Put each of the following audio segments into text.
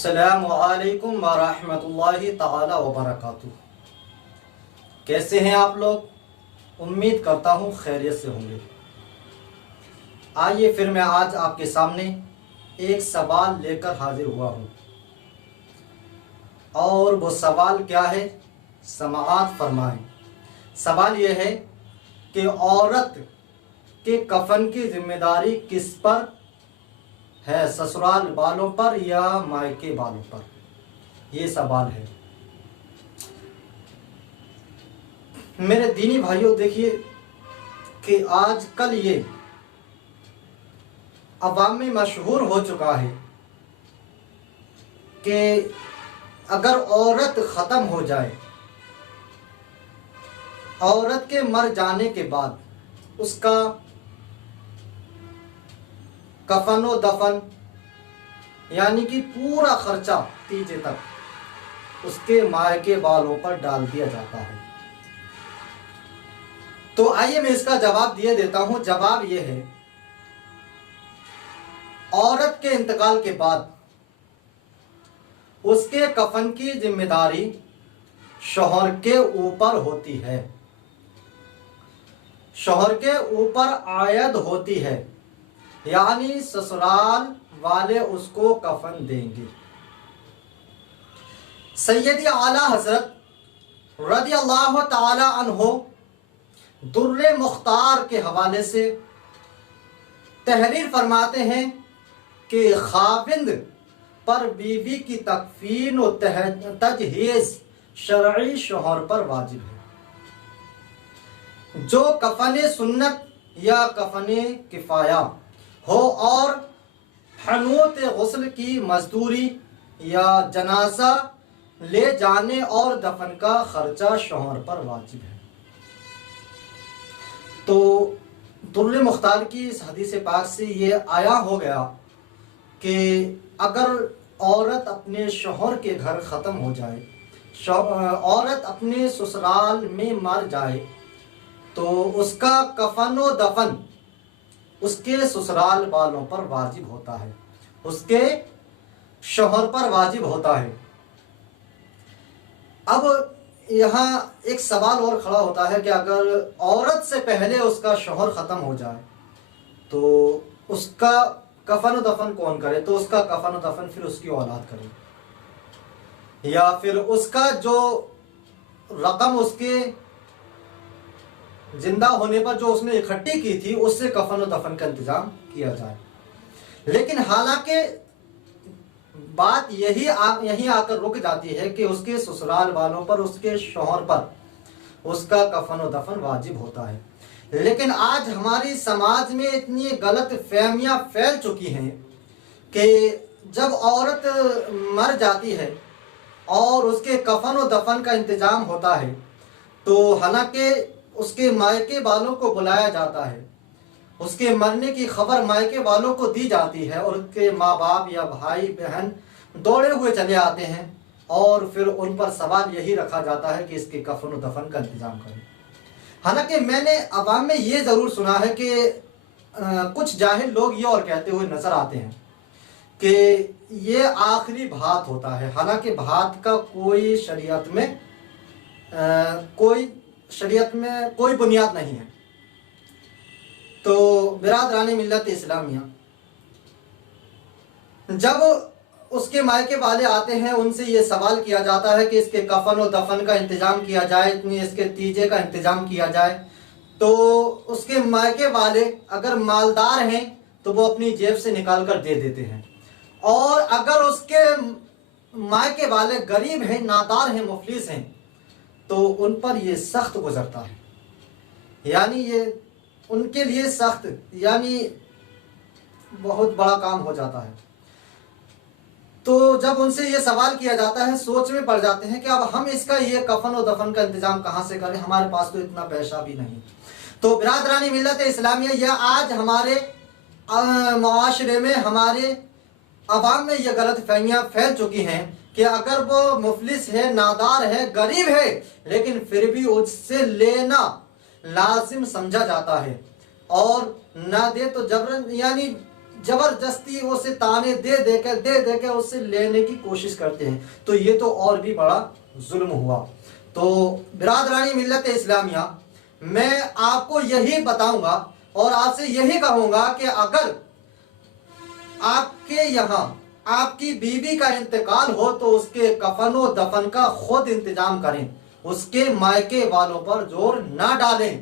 السلام علیکم ورحمۃ اللہ تعالی وبرکاتہ۔ کیسے ہیں آپ لوگ؟ امید کرتا ہوں خیریت سے ہوں گے۔ آئیے پھر میں آج آپ کے سامنے ایک سوال لے کر حاضر ہوا ہوں، اور وہ سوال کیا ہے؟ سماعت فرمائیں۔ سوال یہ ہے کہ عورت کے کفن کی ذمہ داری کس پر ہے، سسرال والوں پر یا مائکے والوں پر؟ یہ سوال ہے۔ میرے دینی بھائیوں، دیکھیے کہ آج کل یہ عوام میں مشہور ہو چکا ہے کہ اگر عورت ختم ہو جائے، عورت کے مر جانے کے بعد اس کا کفن و دفن یعنی کہ پورا خرچہ تیجے تک اس کے مائکے والوں پر ڈال دیا جاتا ہے۔ تو آئیے میں اس کا جواب دیے دیتا ہوں۔ جواب یہ ہے، عورت کے انتقال کے بعد اس کے کفن کی ذمہ داری شوہر کے اوپر ہوتی ہے، شوہر کے اوپر عائد ہوتی ہے، یعنی سسرال والے اس کو کفن دیں گے۔ سیدی اعلیٰ حضرت رضی اللہ تعالی عنہ در مختار کے حوالے سے تحریر فرماتے ہیں کہ خاوند پر بیوی کی تکفین و تجہیز شرعی شوہر پر واجب ہے۔ جو کفن سنت یا کفن کفایہ ہو اور حنوط غسل کی مزدوری یا جنازہ لے جانے اور دفن کا خرچہ شوہر پر واجب ہے۔ تو در مختار کی اس حدیث پاک سے یہ آیا ہو گیا کہ اگر عورت اپنے شوہر کے گھر ختم ہو جائے، عورت اپنے سسرال میں مر جائے، تو اس کا کفن و دفن اس کے سسرال والوں پر واجب ہوتا ہے، اس کے شوہر پر واجب ہوتا ہے۔ اب یہاں ایک سوال اور کھڑا ہوتا ہے کہ اگر عورت سے پہلے اس کا شوہر ختم ہو جائے تو اس کا کفن و دفن کون کرے؟ تو اس کا کفن و دفن پھر اس کی اولاد کرے، یا پھر اس کا جو رقم اس کے زندہ ہونے پر جو اس نے اکٹھی کی تھی اس سے کفن و دفن کا انتظام کیا جائے۔ لیکن حالانکہ بات یہی آ کر رک جاتی ہے کہ اس کے سسرال والوں پر، اس کے شوہر پر اس کا کفن و دفن واجب ہوتا ہے۔ لیکن آج ہماری سماج میں اتنی غلط فہمیاں پھیل چکی ہیں کہ جب عورت مر جاتی ہے اور اس کے کفن و دفن کا انتظام ہوتا ہے تو حالانکہ اس کے مائکے والوں کو بلایا جاتا ہے، اس کے مرنے کی خبر مائکے والوں کو دی جاتی ہے، اور اس کے ماں باپ یا بھائی بہن دوڑے ہوئے چلے آتے ہیں، اور پھر ان پر سوال یہی رکھا جاتا ہے کہ اس کے کفن و دفن کا انتظام کریں۔ حالانکہ میں نے عوام میں یہ ضرور سنا ہے کہ کچھ جاہل لوگ یہ اور کہتے ہوئے نظر آتے ہیں کہ یہ آخری بھات ہوتا ہے، حالانکہ بھات کا کوئی شریعت میں کوئی بنیاد نہیں ہے۔ تو برادران ملت اسلامیہ، جب اس کے مائکے والے آتے ہیں، ان سے یہ سوال کیا جاتا ہے کہ اس کے کفن و دفن کا انتظام کیا جائے، اس کے تیجے کا انتظام کیا جائے، تو اس کے مائکے والے اگر مالدار ہیں تو وہ اپنی جیب سے نکال کر دے دیتے ہیں، اور اگر اس کے مائکے والے غریب ہیں، نادار ہیں، مفلس ہیں، تو ان پر یہ سخت گزرتا ہے، یعنی یہ ان کے لیے سخت، یعنی بہت بڑا کام ہو جاتا ہے۔ تو جب ان سے یہ سوال کیا جاتا ہے، سوچ میں پڑ جاتے ہیں کہ اب ہم اس کا یہ کفن و دفن کا انتظام کہاں سے کریں، ہمارے پاس تو اتنا پیسہ بھی نہیں۔ تو برادرانی ملت اسلامیہ، یہ آج ہمارے معاشرے میں، ہمارے عوام میں یہ غلط فہمیاں پھیل چکی ہیں کہ اگر وہ مفلس ہے، نادار ہے، غریب ہے، لیکن پھر بھی اس سے لینا لازم سمجھا جاتا ہے، اور نہ دے تو جبرن، یعنی زبردستی اسے تانے دے کے اس سے لینے کی کوشش کرتے ہیں، تو یہ تو اور بھی بڑا ظلم ہوا۔ تو برادرانی ملت اسلامیہ، میں آپ کو یہی بتاؤں گا اور آپ سے یہی کہوں گا کہ اگر آپ کے یہاں آپ کی بیوی کا انتقال ہو تو اس کے کفن و دفن کا خود انتظام کریں، اس کے مائکے والوں پر زور نہ ڈالیں۔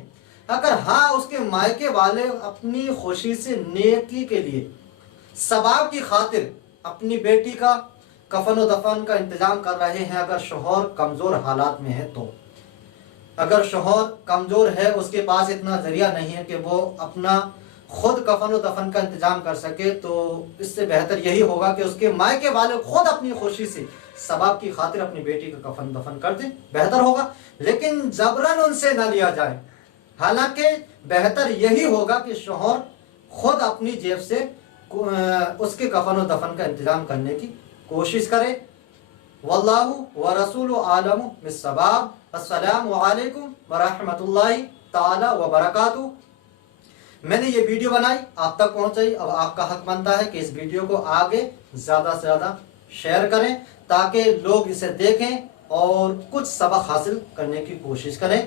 اگر ہاں اس کے مائکے والے اپنی خوشی سے نیکی کے لیے ثواب کی خاطر اپنی بیٹی کا کفن و دفن کا انتظام کر رہے ہیں، اگر شوہر کمزور حالات میں ہے تو، اگر شوہر کمزور ہے، اس کے پاس اتنا ذریعہ نہیں ہے کہ وہ اپنا خود کفن و دفن کا انتظام کر سکے، تو اس سے بہتر یہی ہوگا کہ اس کے مائکے والے خود اپنی خوشی سے ثواب کی خاطر اپنی بیٹی کا کفن دفن کر دیں، بہتر ہوگا، لیکن جبراً ان سے نہ لیا جائے۔ حالانکہ بہتر یہی ہوگا کہ شوہر خود اپنی جیب سے اس کے کفن و دفن کا انتظام کرنے کی کوشش کرے۔ واللہ ورسول عالم بالصواب۔ السلام علیکم ورحمۃ اللہ تعالی وبرکاتہ۔ میں نے یہ ویڈیو بنائی، آپ تک پہنچائی، اب آپ کا حق بنتا ہے کہ اس ویڈیو کو آگے زیادہ سے زیادہ شیئر کریں تاکہ لوگ اسے دیکھیں اور کچھ سبق حاصل کرنے کی کوشش کریں۔